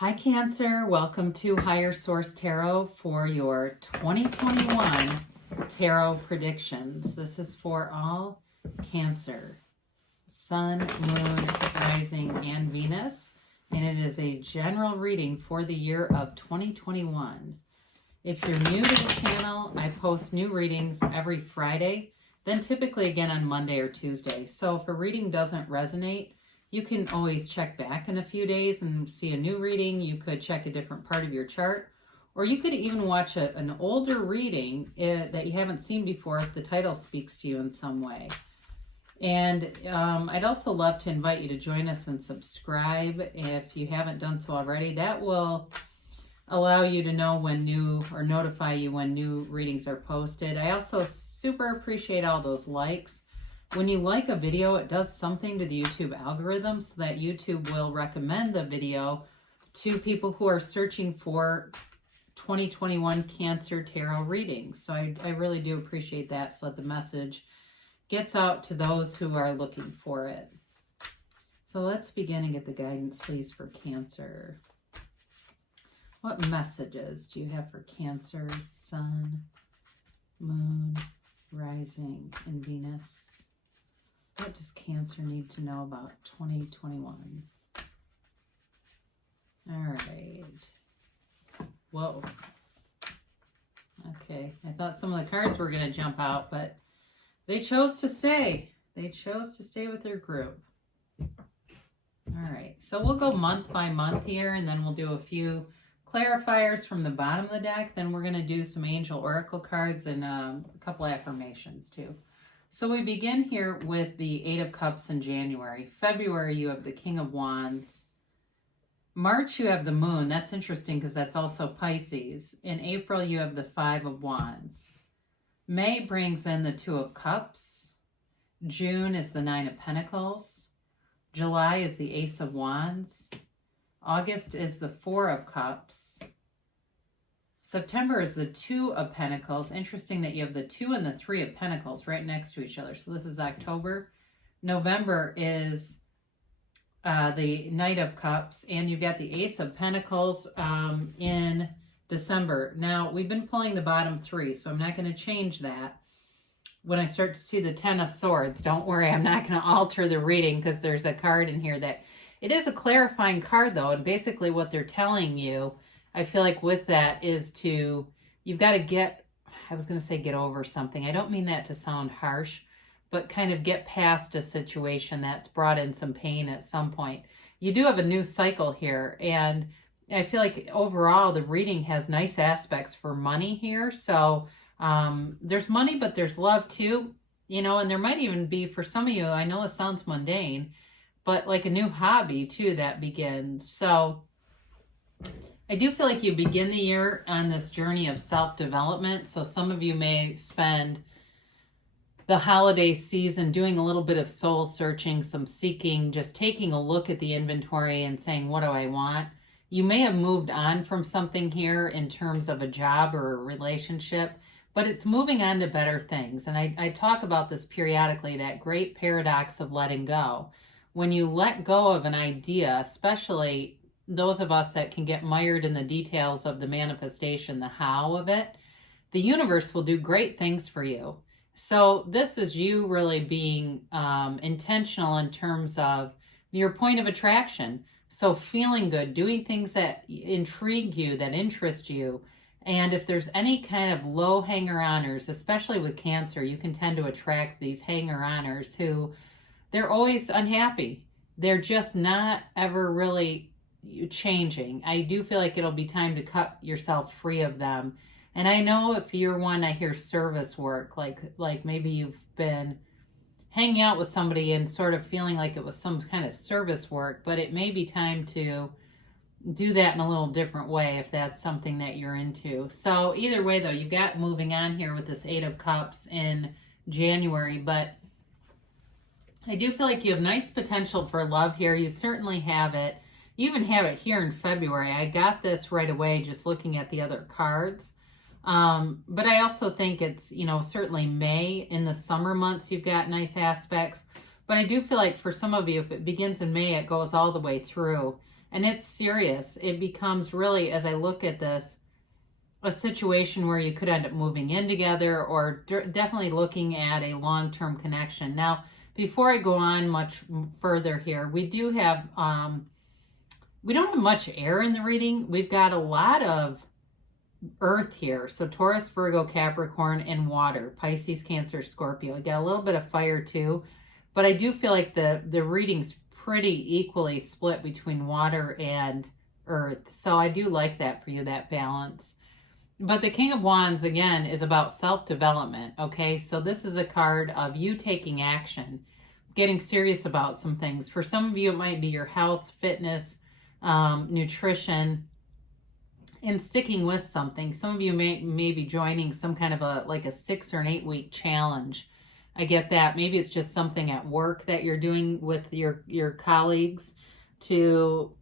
Hi Cancer, welcome to Higher Source Tarot for your 2021 tarot predictions. This is for all Cancer, Sun, Moon, Rising, and Venus, and it is a general reading for the year of 2021. If you're new to the channel, I post new readings every Friday, then typically again on Monday or Tuesday. So if a reading doesn't resonate, you can always check back in a few days and see a new reading. You could check a different part of your chart, or you could even watch an older reading that you haven't seen before if the title speaks to you in some way. And I'd also love to invite you to join us and subscribe if you haven't done so already. That will allow you to know when new, or notify you when new readings are posted. I also super appreciate all those likes. When you like a video, it does something to the YouTube algorithm so that YouTube will recommend the video to people who are searching for 2021 Cancer Tarot readings. So I really do appreciate that, so that the message gets out to those who are looking for it. So let's begin and get the guidance, please, for Cancer. What messages do you have for Cancer, Sun, Moon, Rising, and Venus? What does Cancer need to know about 2021? All right. Whoa. Okay. I thought some of the cards were going to jump out, but they chose to stay. They chose to stay with their group. All right. So we'll go month by month here, and then we'll do a few clarifiers from the bottom of the deck. Then we're going to do some angel oracle cards and a couple affirmations too. So we begin here with the Eight of Cups in January. February, you have the King of Wands. March, you have the Moon. That's interesting because that's also Pisces. In April, you have the Five of Wands. May brings in the Two of Cups. June is the Nine of Pentacles. July is the Ace of Wands. August is the Four of Cups. September is the Two of Pentacles. Interesting that you have the Two and the Three of Pentacles right next to each other. So this is October. November is the Knight of Cups. And you've got the Ace of Pentacles in December. Now, we've been pulling the bottom three, so I'm not going to change that. When I start to see the Ten of Swords, don't worry, I'm not going to alter the reading because there's a card in here that... It is a clarifying card, though, and basically what they're telling you, I feel like with that is you've got to get, I was going to say get over something. I don't mean that to sound harsh, but kind of get past a situation that's brought in some pain at some point. You do have a new cycle here, and I feel like overall the reading has nice aspects for money here. So there's money, but there's love too, you know, and there might even be, for some of you, I know it sounds mundane, but like a new hobby too that begins. So I do feel like you begin the year on this journey of self-development. So some of you may spend the holiday season doing a little bit of soul searching, some seeking, just taking a look at the inventory and saying, what do I want? You may have moved on from something here in terms of a job or a relationship, but it's moving on to better things. And I talk about this periodically, that great paradox of letting go. When you let go of an idea, especially those of us that can get mired in the details of the manifestation, the how of it, the universe will do great things for you. So this is you really being intentional in terms of your point of attraction. So feeling good, doing things that intrigue you, that interest you. And if there's any kind of low hanger-oners, especially with Cancer, you can tend to attract these hanger-oners who, they're always unhappy. They're just not ever really changing. I do feel like it'll be time to cut yourself free of them. And I know if you're one, I hear service work, like maybe you've been hanging out with somebody and sort of feeling like it was some kind of service work, but it may be time to do that in a little different way if that's something that you're into. So either way though, you've got moving on here with this Eight of Cups in January, but I do feel like you have nice potential for love here. You certainly have it. You even have it here in February. I got this right away just looking at the other cards. But I also think it's, you know, certainly May. In the summer months, you've got nice aspects. But I do feel like for some of you, if it begins in May, it goes all the way through. And it's serious. It becomes really, as I look at this, a situation where you could end up moving in together, or definitely looking at a long-term connection. Now, before I go on much further here, we do have, we don't have much air in the reading. We've got a lot of earth here. So Taurus, Virgo, Capricorn, and water. Pisces, Cancer, Scorpio. We got a little bit of fire too. But I do feel like the reading's pretty equally split between water and earth. So I do like that for you, that balance. But the King of Wands, again, is about self-development, okay? So this is a card of you taking action, getting serious about some things. For some of you, it might be your health, fitness, nutrition, and sticking with something. Some of you may be joining some kind of a 6 or an 8 week challenge. I get that. Maybe it's just something at work that you're doing with your colleagues to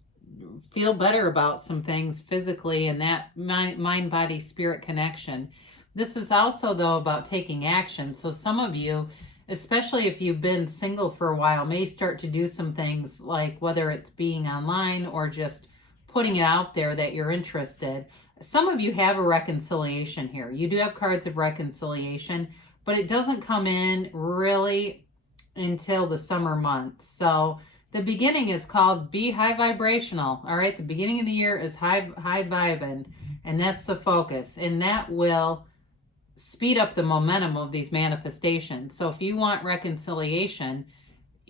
feel better about some things physically, and that mind, body, spirit connection. This is also, though, about taking action. So some of you, especially if you've been single for a while, may start to do some things, like whether it's being online or just putting it out there that you're interested. Some of you have a reconciliation here. You do have cards of reconciliation, but it doesn't come in really until the summer months. So the beginning is called Be High Vibrational. All right, the beginning of the year is high vibing, and that's the focus. And that will speed up the momentum of these manifestations. So if you want reconciliation,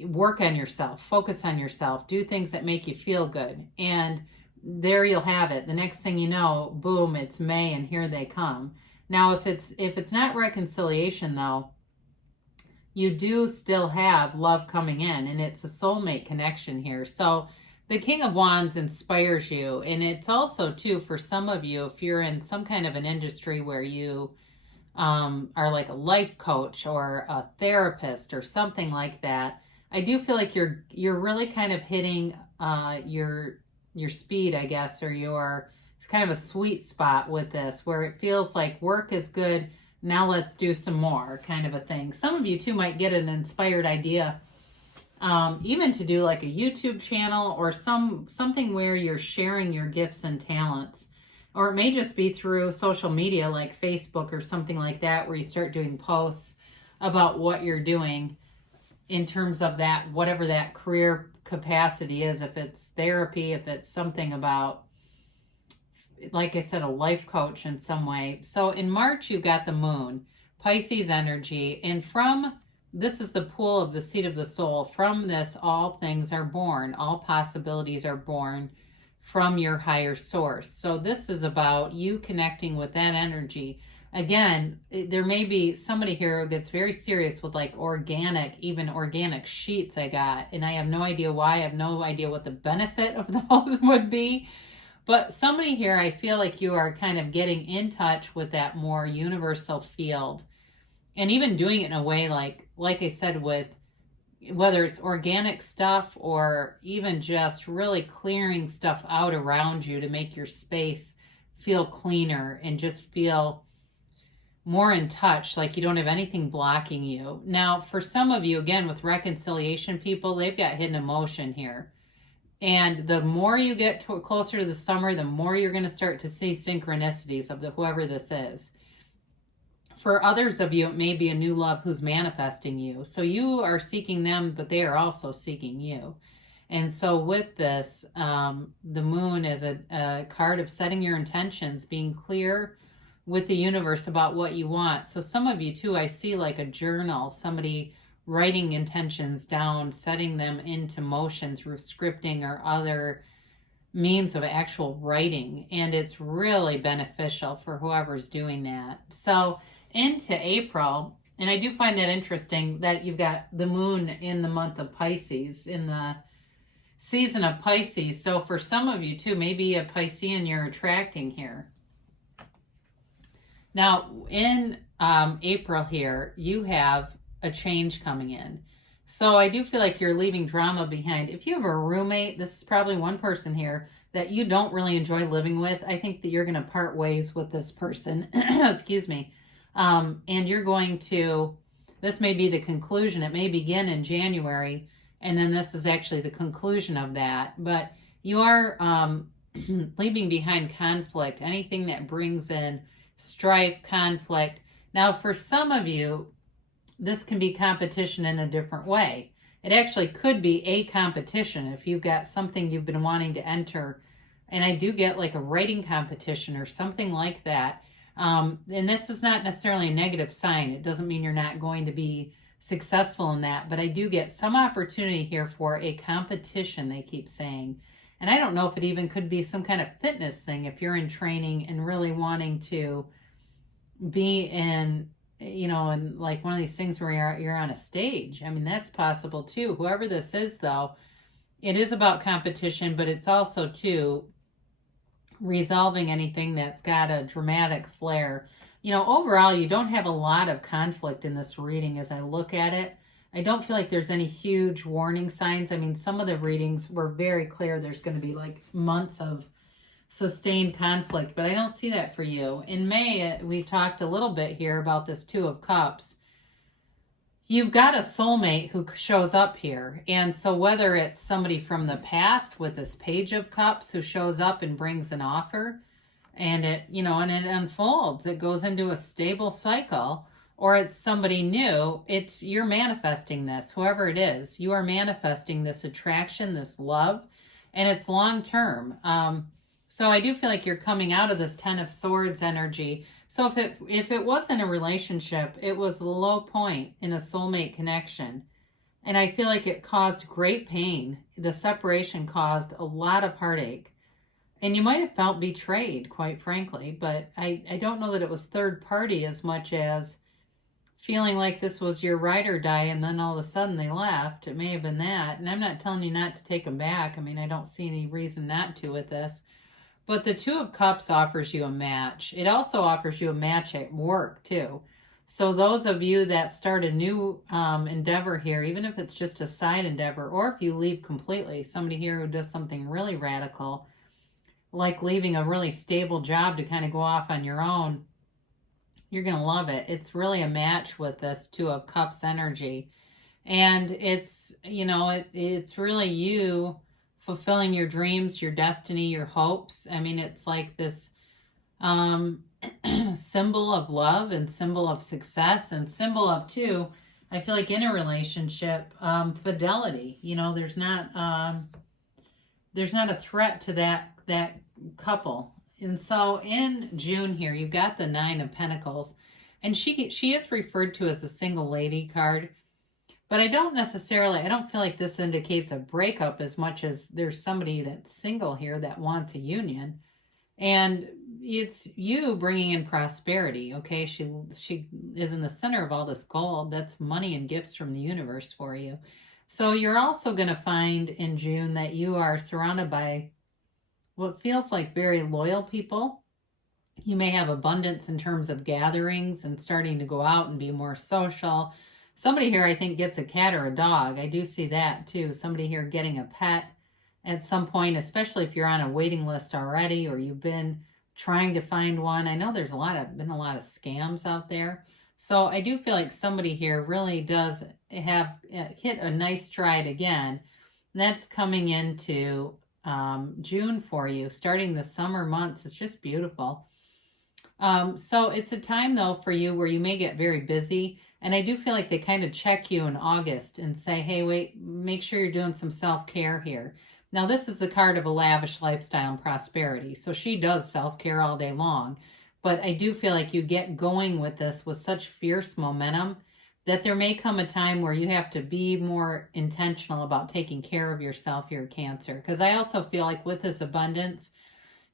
work on yourself, focus on yourself, do things that make you feel good. And there you'll have it. The next thing you know, boom, it's May and here they come. Now, if it's not reconciliation, though, you do still have love coming in, and it's a soulmate connection here. So the King of Wands inspires you, and it's also, too, for some of you, if you're in some kind of an industry where you are like a life coach or a therapist or something like that, I do feel like you're really kind of hitting your speed, I guess, or your kind of a sweet spot with this, where it feels like work is good, now let's do some more, kind of a thing. Some of you too might get an inspired idea, even to do like a YouTube channel or something where you're sharing your gifts and talents. Or it may just be through social media like Facebook or something like that, where you start doing posts about what you're doing in terms of that, whatever that career capacity is. If it's therapy, if it's something about, like I said, a life coach in some way. So in March, you've got the moon, Pisces energy. And this is the pool of the seat of the soul. From this, all things are born. All possibilities are born from your higher source. So this is about you connecting with that energy. Again, there may be somebody here who gets very serious with like even organic sheets I got. And I have no idea why. I have no idea what the benefit of those would be. But somebody here, I feel like you are kind of getting in touch with that more universal field, and even doing it in a way like I said, with whether it's organic stuff or even just really clearing stuff out around you to make your space feel cleaner and just feel more in touch, like you don't have anything blocking you. Now, for some of you, again, with reconciliation people, they've got hidden emotion here. And the more you get closer to the summer, the more you're going to start to see synchronicities of whoever this is. For others of you, it may be a new love who's manifesting you. So you are seeking them, but they are also seeking you. And so with this, the moon is a card of setting your intentions, being clear with the universe about what you want. So some of you too, I see like a journal, somebody writing intentions down, setting them into motion through scripting or other means of actual writing. And it's really beneficial for whoever's doing that. So into April, and I do find that interesting that you've got the moon in the month of Pisces, in the season of Pisces. So for some of you too, maybe a Piscean you're attracting here. Now in April here, you have a change coming in. So I do feel like you're leaving drama behind. If you have a roommate, this is probably one person here that you don't really enjoy living with. I think that you're going to part ways with this person. Excuse me. And you're going to, this may be the conclusion. It may begin in January, and then this is actually the conclusion of that. But You are leaving behind conflict, anything that brings in strife, conflict. Now, for some of you, this can be competition in a different way. It actually could be a competition if you've got something you've been wanting to enter. And I do get like a writing competition or something like that. And this is not necessarily a negative sign. It doesn't mean you're not going to be successful in that. But I do get some opportunity here for a competition, they keep saying. And I don't know if it even could be some kind of fitness thing if you're in training and really wanting to be in, and like one of these things where you're on a stage. I mean, that's possible too. Whoever this is, though, it is about competition, but it's also too resolving anything that's got a dramatic flair. Overall, you don't have a lot of conflict in this reading as I look at it. I don't feel like there's any huge warning signs. I mean, some of the readings were very clear. There's going to be like months of sustained conflict, but I don't see that for you. In May, we talked a little bit here about this Two of Cups. You've got a soulmate who shows up here. And so whether it's somebody from the past with this Page of Cups who shows up and brings an offer, and it unfolds, it goes into a stable cycle, or it's somebody new, you're manifesting this, whoever it is, you are manifesting this attraction, this love, and it's long term. So I do feel like you're coming out of this Ten of Swords energy. So if it wasn't a relationship, it was the low point in a soulmate connection. And I feel like it caused great pain. The separation caused a lot of heartache. And you might have felt betrayed, quite frankly. But I don't know that it was third party as much as feeling like this was your ride or die, and then all of a sudden they left. It may have been that. And I'm not telling you not to take them back. I mean, I don't see any reason not to with this. But the Two of Cups offers you a match. It also offers you a match at work, too. So those of you that start a new endeavor here, even if it's just a side endeavor, or if you leave completely, somebody here who does something really radical, like leaving a really stable job to kind of go off on your own, you're going to love it. It's really a match with this Two of Cups energy. And it's, it's really you fulfilling your dreams, your destiny, your hopes. I mean, it's like this symbol of love and symbol of success and symbol of, too, I feel like in a relationship, fidelity. There's not a threat to that couple. And so in June here, you've got the Nine of Pentacles, and she is referred to as a single lady card. But I don't feel like this indicates a breakup as much as there's somebody that's single here that wants a union. And it's you bringing in prosperity, okay? She is in the center of all this gold. That's money and gifts from the universe for you. So you're also going to find in June that you are surrounded by what feels like very loyal people. You may have abundance in terms of gatherings and starting to go out and be more social. Somebody here, I think, gets a cat or a dog. I do see that, too. Somebody here getting a pet at some point, especially if you're on a waiting list already or you've been trying to find one. I know there's been a lot of scams out there. So I do feel like somebody here really does have hit a nice stride again. And that's coming into June for you. Starting the summer months, it's just beautiful. So it's a time, though, for you where you may get very busy. And I do feel like they kind of check you in August and say, hey, wait, make sure you're doing some self-care here. Now, this is the card of a lavish lifestyle and prosperity. So she does self-care all day long. But I do feel like you get going with this with such fierce momentum that there may come a time where you have to be more intentional about taking care of yourself here, Cancer. Because I also feel like with this abundance,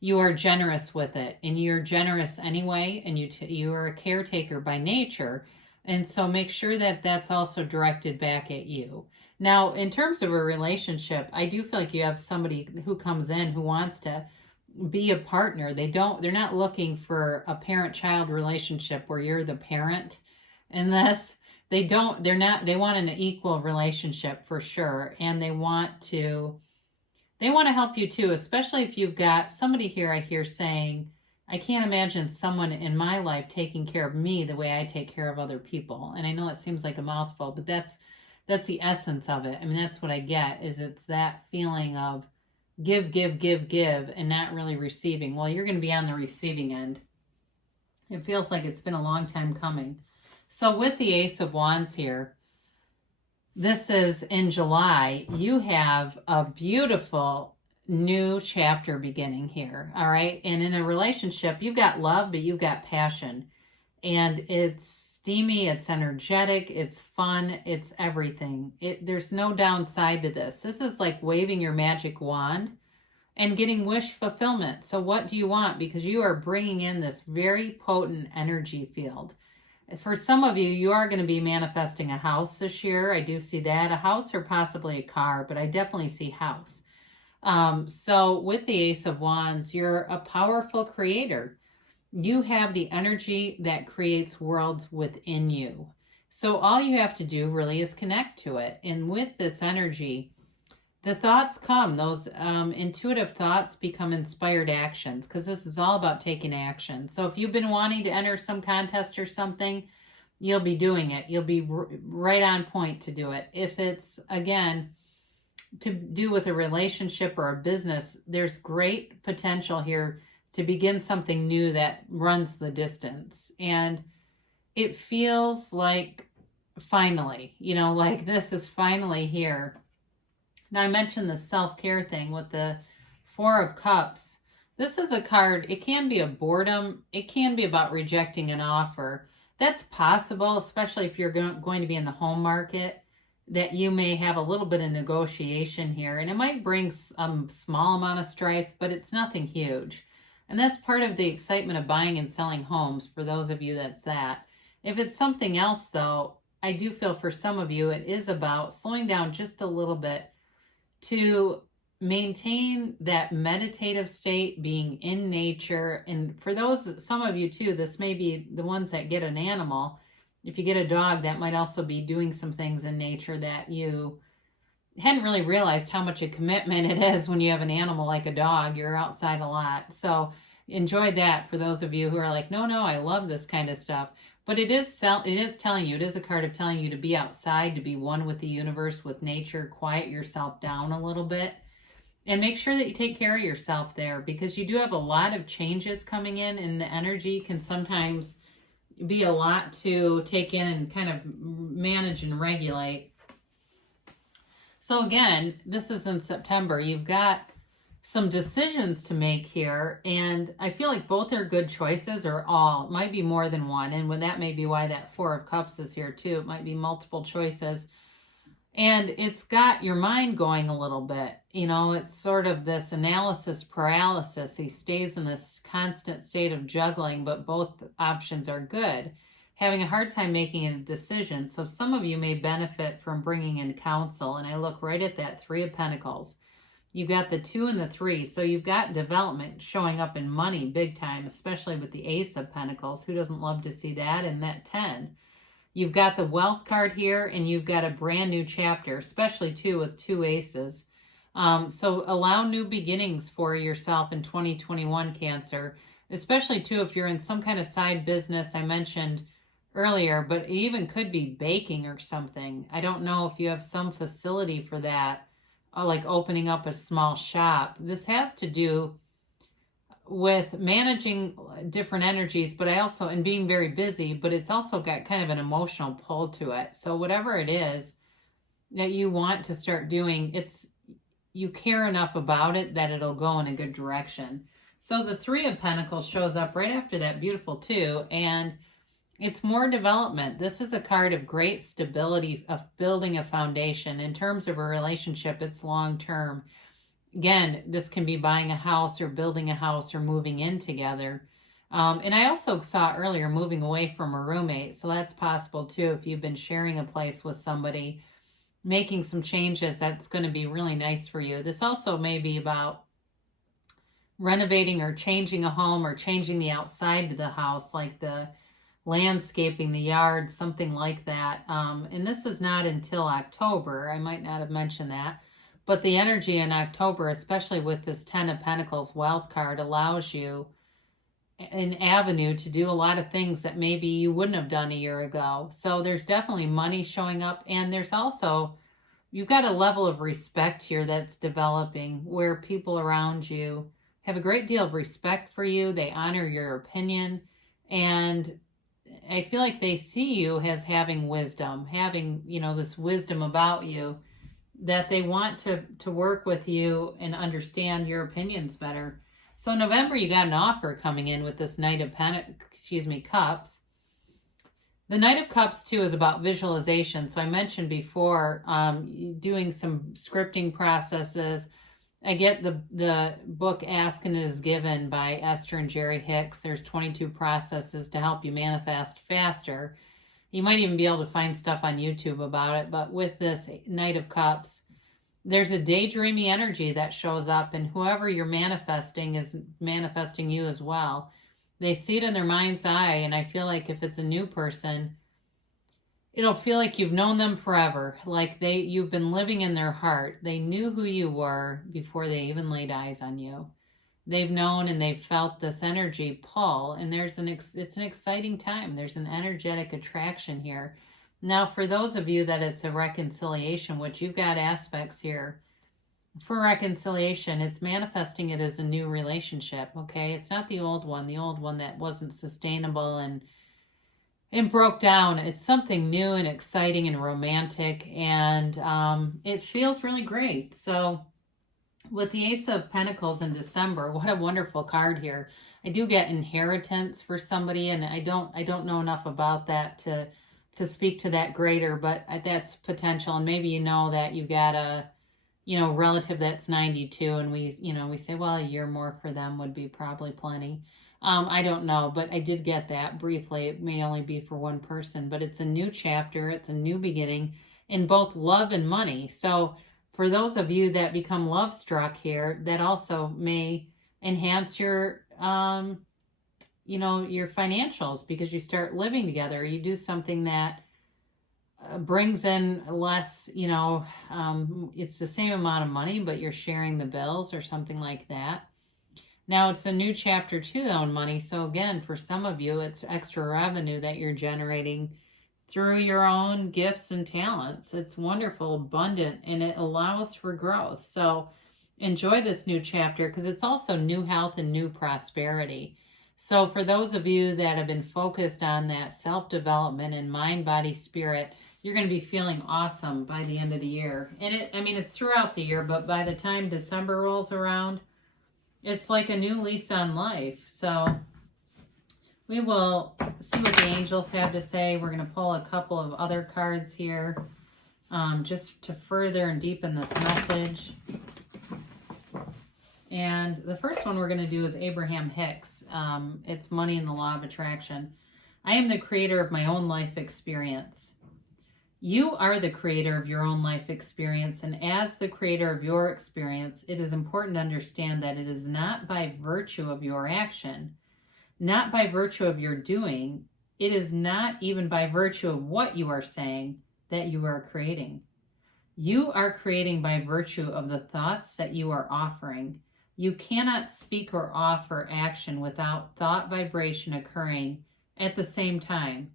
you are generous with it. And you're generous anyway. And you are a caretaker by nature. And so make sure that that's also directed back at you. Now, in terms of a relationship, I do feel like you have somebody who comes in who wants to be a partner. They're not looking for a parent-child relationship where you're the parent in this. They want an equal relationship for sure. And they want to help you too, especially if you've got somebody here I hear saying, I can't imagine someone in my life taking care of me the way I take care of other people. And I know it seems like a mouthful, but that's the essence of it. I mean, that's what I get, is it's that feeling of give, give, give, give, and not really receiving. Well, you're going to be on the receiving end. It feels like it's been a long time coming. So with the Ace of Wands here, this is in July, you have a beautiful new chapter beginning here, all right? And in a relationship, you've got love, but you've got passion. And it's steamy, it's energetic, it's fun, it's everything. There's no downside to this. This is like waving your magic wand and getting wish fulfillment. So what do you want? Because you are bringing in this very potent energy field. For some of you, you are going to be manifesting a house this year. I do see that. A house or possibly a car, but I definitely see house. So with the Ace of Wands, you're a powerful creator. You have the energy that creates worlds within you. So all you have to do really is connect to it. And with this energy, the thoughts come. Those intuitive thoughts become inspired actions, because this is all about taking action. So if you've been wanting to enter some contest or something, you'll be doing it. You'll be right on point to do it. If it's, again, to do with a relationship or a business, there's great potential here to begin something new that runs the distance. And it feels like finally, like this is finally here. Now, I mentioned the self-care thing with the Four of Cups. This is a card, it can be a boredom. It can be about rejecting an offer. That's possible, especially if you're going to be in the home market, that you may have a little bit of negotiation here. And it might bring some small amount of strife, but it's nothing huge. And that's part of the excitement of buying and selling homes for those of you that's that. If it's something else, though, I do feel for some of you it is about slowing down just a little bit to maintain that meditative state, being in nature. And for those, some of you too, this may be the ones that get an animal. If you get a dog, that might also be doing some things in nature that you hadn't really realized how much a commitment it is when you have an animal like a dog. You're outside a lot. So enjoy that for those of you who are like, no, I love this kind of stuff. But it is telling you, it is a card of telling you to be outside, to be one with the universe, with nature, quiet yourself down a little bit. And make sure that you take care of yourself there, because you do have a lot of changes coming in, and the energy can sometimes be a lot to take in and kind of manage and regulate. So again, this is in September. You've got some decisions to make here, and I feel like both are good choices, or all. It might be more than one, and that may be why that Four of Cups is here too. It might be multiple choices. And it's got your mind going a little bit. It's sort of this analysis paralysis. He stays in this constant state of juggling, but both options are good. Having a hard time making a decision. So some of you may benefit from bringing in counsel. And I look right at that Three of Pentacles. You've got the 2 and the 3. So you've got development showing up in money big time, especially with the Ace of Pentacles. Who doesn't love to see that? And that 10. You've got the wealth card here, and you've got a brand new chapter, especially too with 2 aces. So allow new beginnings for yourself in 2021, Cancer, especially too if you're in some kind of side business I mentioned earlier, but it even could be baking or something. I don't know if you have some facility for that, like opening up a small shop. This has to do with managing different energies, but and being very busy, but it's also got kind of an emotional pull to it. So whatever it is that you want to start doing, you care enough about it that it'll go in a good direction. So the 3 of Pentacles shows up right after that beautiful 2, and it's more development. This is a card of great stability, of building a foundation. In terms of a relationship, it's long term. Again, this can be buying a house or building a house or moving in together. And I also saw earlier moving away from a roommate. So that's possible too. If you've been sharing a place with somebody, making some changes, that's going to be really nice for you. This also may be about renovating or changing a home or changing the outside of the house, like the landscaping, the yard, something like that. And this is not until October. I might not have mentioned that. But the energy in October, especially with this 10 of Pentacles wealth card, allows you an avenue to do a lot of things that maybe you wouldn't have done a year ago. So there's definitely money showing up. And there's also you've got a level of respect here that's developing where people around you have a great deal of respect for you. They honor your opinion, and I feel like they see you as having wisdom, having, this wisdom about you, that they want to work with you and understand your opinions better. So November, you got an offer coming in with this Knight of Cups. The Knight of Cups, too, is about visualization. So I mentioned before, doing some scripting processes. I get the book Ask and It Is Given by Esther and Jerry Hicks. There's 22 processes to help you manifest faster. You might even be able to find stuff on YouTube about it. But with this Knight of Cups, there's a daydreamy energy that shows up, and whoever you're manifesting is manifesting you as well. They see it in their mind's eye, and I feel like if it's a new person, it'll feel like you've known them forever. Like you've been living in their heart. They knew who you were before they even laid eyes on you. They've known and they've felt this energy pull, and it's an exciting time. There's an energetic attraction here. Now, for those of you that it's a reconciliation, which you've got aspects here for reconciliation, it's manifesting it as a new relationship, okay? It's not the old one that wasn't sustainable and broke down. It's something new and exciting and romantic, and it feels really great. So with the Ace of Pentacles in December, what a wonderful card here. I do get inheritance for somebody, and I don't know enough about that to speak to that greater, but that's potential. And maybe you know that you got a relative that's 92, and we say, well, a year more for them would be probably plenty. I don't know, but I did get that briefly. It may only be for one person, but it's a new chapter. It's a new beginning in both love and money. So for those of you that become love struck here, that also may enhance your, your financials, because you start living together. You do something that brings in less, it's the same amount of money, but you're sharing the bills or something like that. Now, it's a new chapter too, though, in money. So again, for some of you, it's extra revenue that you're generating through your own gifts and talents. It's wonderful, abundant, and it allows for growth. So enjoy this new chapter, because it's also new health and new prosperity. So for those of you that have been focused on that self-development and mind, body, spirit, you're going to be feeling awesome by the end of the year. And it's throughout the year, but by the time December rolls around, it's like a new lease on life. So we will see what the angels have to say. We're going to pull a couple of other cards here, just to further and deepen this message. And the first one we're going to do is Abraham Hicks. It's Money and the Law of Attraction. I am the creator of my own life experience. You are the creator of your own life experience, and as the creator of your experience, it is important to understand that it is not by virtue of your action, not by virtue of your doing, it is not even by virtue of what you are saying that you are creating. You are creating by virtue of the thoughts that you are offering. You cannot speak or offer action without thought vibration occurring at the same time.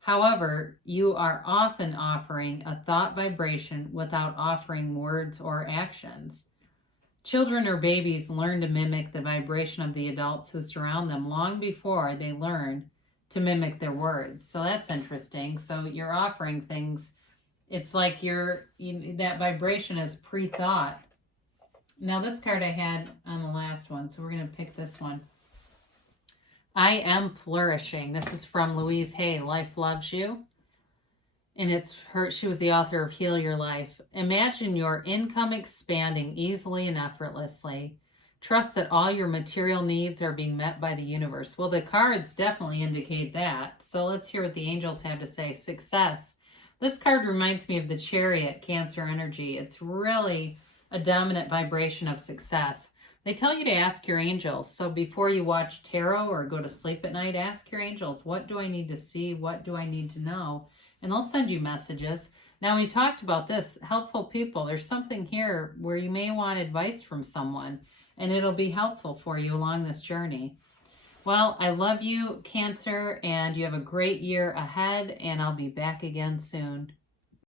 However, you are often offering a thought vibration without offering words or actions. Children or babies learn to mimic the vibration of the adults who surround them long before they learn to mimic their words. So that's interesting. So you're offering things. It's like that vibration is pre-thought. Now this card I had on the last one, so we're going to pick this one. I am flourishing. This is from Louise Hay, Life Loves You. And she was the author of Heal Your Life. Imagine your income expanding easily and effortlessly. Trust that all your material needs are being met by the universe. Well, the cards definitely indicate that. So let's hear what the angels have to say. Success. This card reminds me of the Chariot, Cancer energy. It's really a dominant vibration of success. They tell you to ask your angels. So before you watch tarot or go to sleep at night, ask your angels, what do I need to see? What do I need to know? And they'll send you messages. Now, we talked about this, helpful people. There's something here where you may want advice from someone, and it'll be helpful for you along this journey. Well, I love you, Cancer, and you have a great year ahead, and I'll be back again soon.